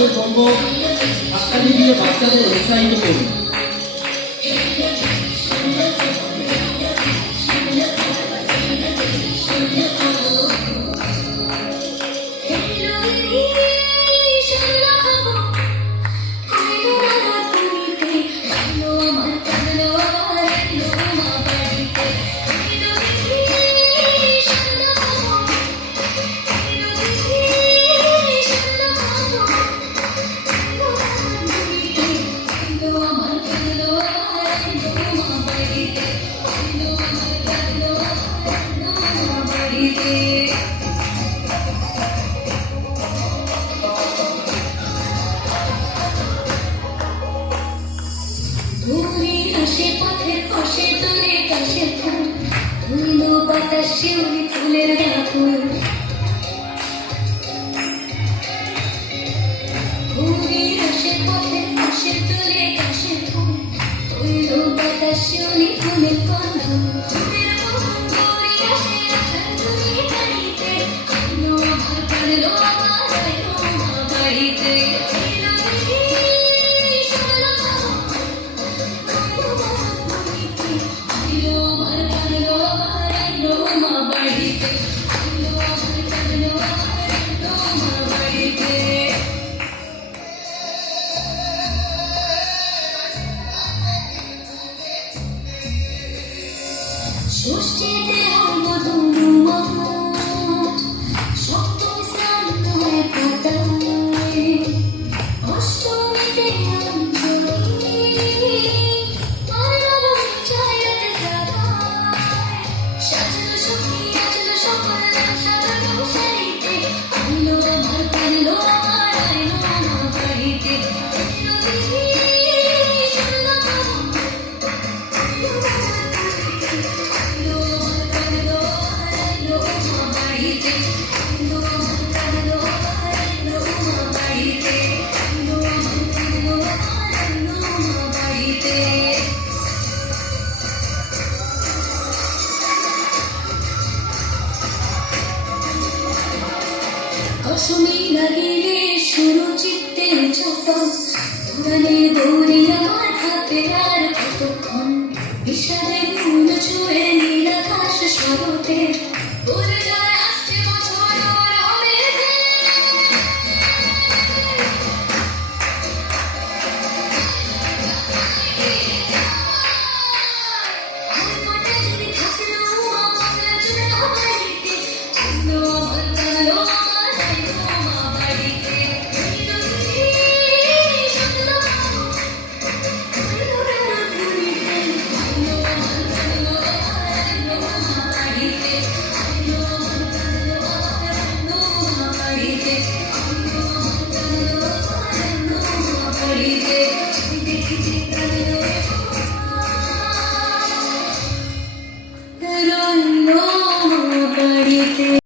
অবশ্যই বলবো হাততালি দিয়ে বাচ্চাদের উৎসাহিত করুন। শিউলি ফুলের ডাকুর ঘুরির আসে পথের পাশে তুলে কাশে ফুল হইল বাতাস শিউলি ফুলের কণ্ঠ ষষ্ঠীতে মধুর মধুর সপ্তমী স্নান হয় পাতায় অষ্টমীতে অঞ্জলি আর নবমী চায়তে জাগায় সাজলো সখী আজলো সকল সাজানো শাড়িতে আইলো আমার কানলো আমার আইলো আমার বাড়িতে দশমী লাগিলে শুরু চিত্তে চাতন ধরালে দৌড়ি আমার হাতে আর কতক্ষণ বিষাদের ফুল ছুঁয়ে নীল আকাশ শরতের